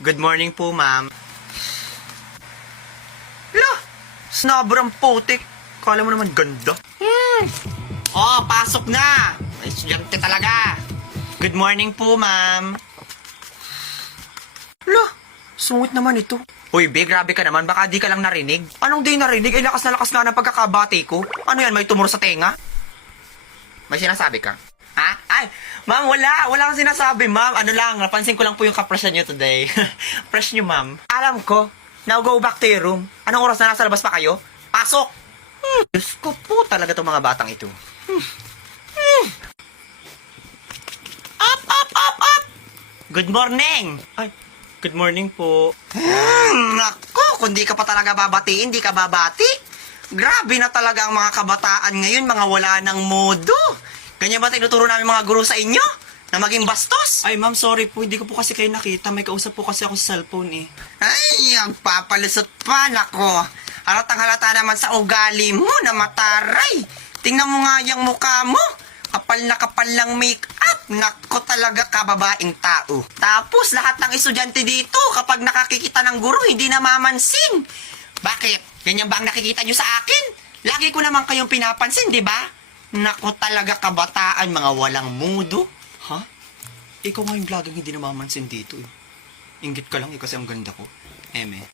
Good morning po, ma'am. Lah, sobrang putik. Kala mo naman ganda. Oh, pasok na. May estudyante talaga. Good morning po, ma'am. Lah, sungit naman ito. Uy, Be, grabe ka naman. Baka di ka lang narinig. Anong di narinig? Ay, lakas na lakas nga ng pagkakabati ko. Ano yan, may tumor sa tenga? May sinasabi ka? Ha? Ay, ma'am, wala kang sinasabi, ma'am. Ano lang, napansin ko lang po yung kapresya nyo today. Fresh nyo, ma'am. Alam ko, now go back to your room. Anong oras na nasa labas pa kayo? Pasok! Diyos ko po talaga itong mga batang ito. Up, up, up, up! Good morning! Ay, good morning po. Naku, kung di ka pa talaga babatiin, di ka babati. Grabe na talaga ang mga kabataan ngayon, mga wala ng modo. Ganyan ba tinuturo namin mga guro sa inyo? Na maging bastos? Ay, ma'am, sorry po. Hindi ko po kasi kayo nakita. May kausap po kasi ako sa cellphone eh. Ay, ang papalusot pa. Nako. Halatang halata naman sa ugali mo na mataray. Tingnan mo nga yung mukha mo. Kapal na kapal lang make-up. Nako talaga kababaing tao. Tapos lahat ng estudyante dito kapag nakakikita ng guro hindi namamansin. Bakit? Ganyan ba ang nakikita nyo sa akin? Lagi ko naman kayong pinapansin, di ba? Nako talaga kabataan, mga walang mudo. Ha? Ikaw nga yung vlogging hindi namamansin dito eh. Inggit ka lang eh kasi ang ganda ko. Eme.